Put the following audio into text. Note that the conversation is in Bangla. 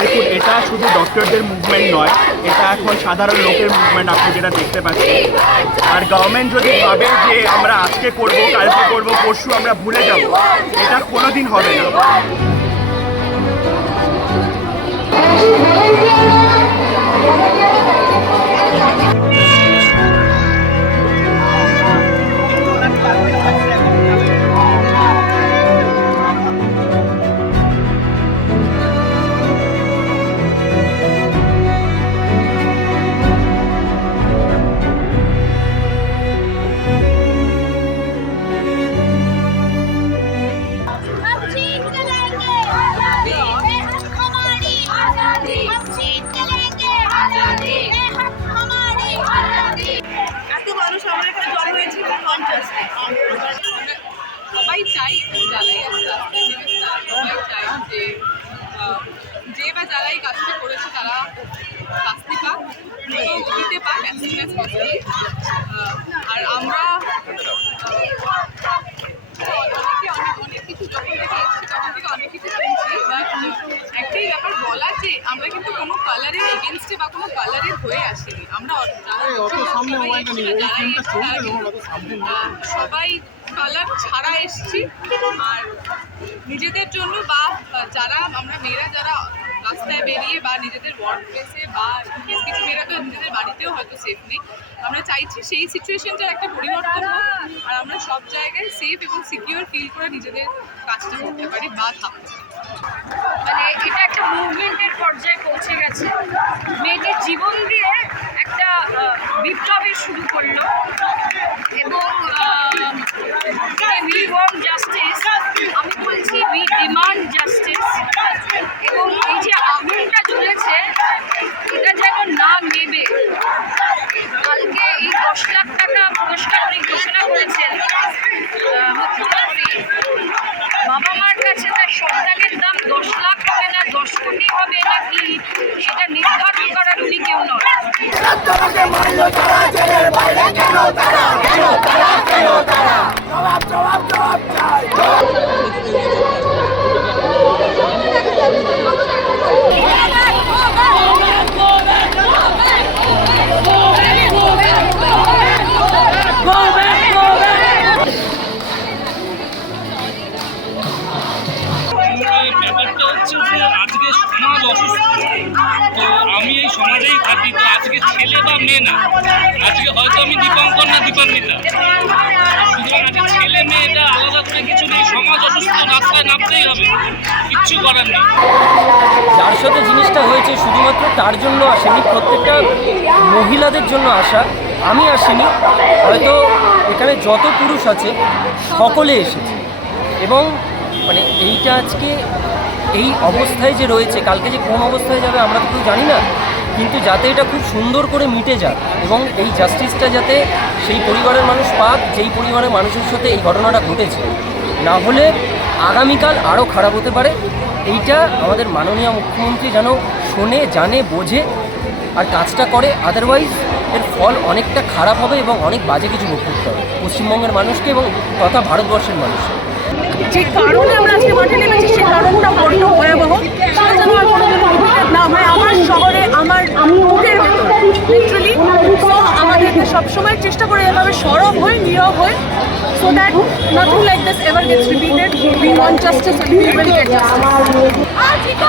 দেখুন এটা শুধু ডক্টরদের মুভমেন্ট নয় এটা এখন সাধারণ লোকের মুভমেন্ট আপনি যেটা দেখতে পাচ্ছেন। আর গভর্নমেন্ট যদি ভাবে যে আমরা আজকে করব কালকে করব পরশু আমরা ভুলে যাব এটা কোনোদিন হবে না। সবাই চাই নেমেছে সবাই চাই যে যে বা যারাই কাজটা করেছে তারা শাস্তি পাক দিতে পাক অ্যাজ সুন অ্যাজ পসিবল আর আমরা অনেকে অনেক অনেক কিছু যখন থেকে এসেছি তখন থেকে অনেক কিছু শুনছি বাট একটাই ব্যাপার বলা যে আমরা কিন্তু কোনো কালারের এগেনস্টে বা কোনো কালারের হয়ে আসেনি। আমরা সবাই কালার ছাড়া এসছি। আর নিজেদের জন্য বা যারা আমরা মেয়েরা যারা রাস্তায় বেরিয়ে বা নিজেদের ওয়ার্ক প্লেসে বা কিছু মেয়েরা তো নিজেদের বাড়িতেও হয়তো সেফ নেই। আমরা চাইছি সেই সিচুয়েশনটার একটা পরিবর্তন হোক আর আমরা সব জায়গায় সেফ এবং সিকিউর ফিল করে নিজেদের কাজটা করতে পারি বা থাকতে মানে এটা একটা মুভমেন্টের পর্যায়ে পৌঁছে গেছে। মেয়েদের জীবন দিয়ে একটা বিপ্লবের শুরু করল। এবং উই ওয়ান্ট জাস্টিস আমি বলছি উই ডিমান্ড জাস্টিস Yeah. সমাজেই তো আজকে ছেলে বা মেয়ে না। আজকে হয়তো আমি দীপঙ্কর না দীপান্বিতা। সুতরাং আজকে ছেলে মেয়ে এটা আলাদা করে কিছু নেই। সমাজ অসুস্থ, রাস্তায় নামতেই হবে। কিচ্ছু করার নেই। যার সাথে জিনিসটা হয়েছে শুধুমাত্র তার জন্য আসেনি, প্রত্যেকটা মহিলাদের জন্য আসা। আমি আসিনি। হয়তো এখানে যত পুরুষ আছে, সকলে এসেছে। এবং মানে এইটা আজকে এই অবস্থায় যে রয়েছে, কালকে যে কোন অবস্থায় যাবে আমরা তো জানি না। কিন্তু যাতে এটা খুব সুন্দর করে মিটে যাক এবং এই জাস্টিসটা যাতে সেই পরিবারের মানুষ পাক, যেই পরিবারের মানুষের সাথে এই ঘটনাটা ঘটেছে। না হলে আগামীকাল আরও খারাপ হতে পারে। এইটা আমাদের মাননীয় মুখ্যমন্ত্রী যেন শোনে, জানে, বোঝে আর কাজটা করে। আদারওয়াইজ এর ফল অনেকটা খারাপ হবে এবং অনেক বাজে কিছু ভোগ করতে হবে। পশ্চিমবঙ্গের মানুষকে এবং তথা ভারতবর্ষের মানুষকে। যে কারণে আমরা আজকে মাঠে নেমেছি সেই কারণটা ভয়াবহ সেটা যেন আর কোনোদিনও repeated না হয় আমার শহরে আমার মুখের ভেতর লিটারালি সো আমাদেরকে সবসময় চেষ্টা করে এভাবে সরব হয়ে নীরব হয়ে so that nothing like this ever gets repeated we want justice we will get justice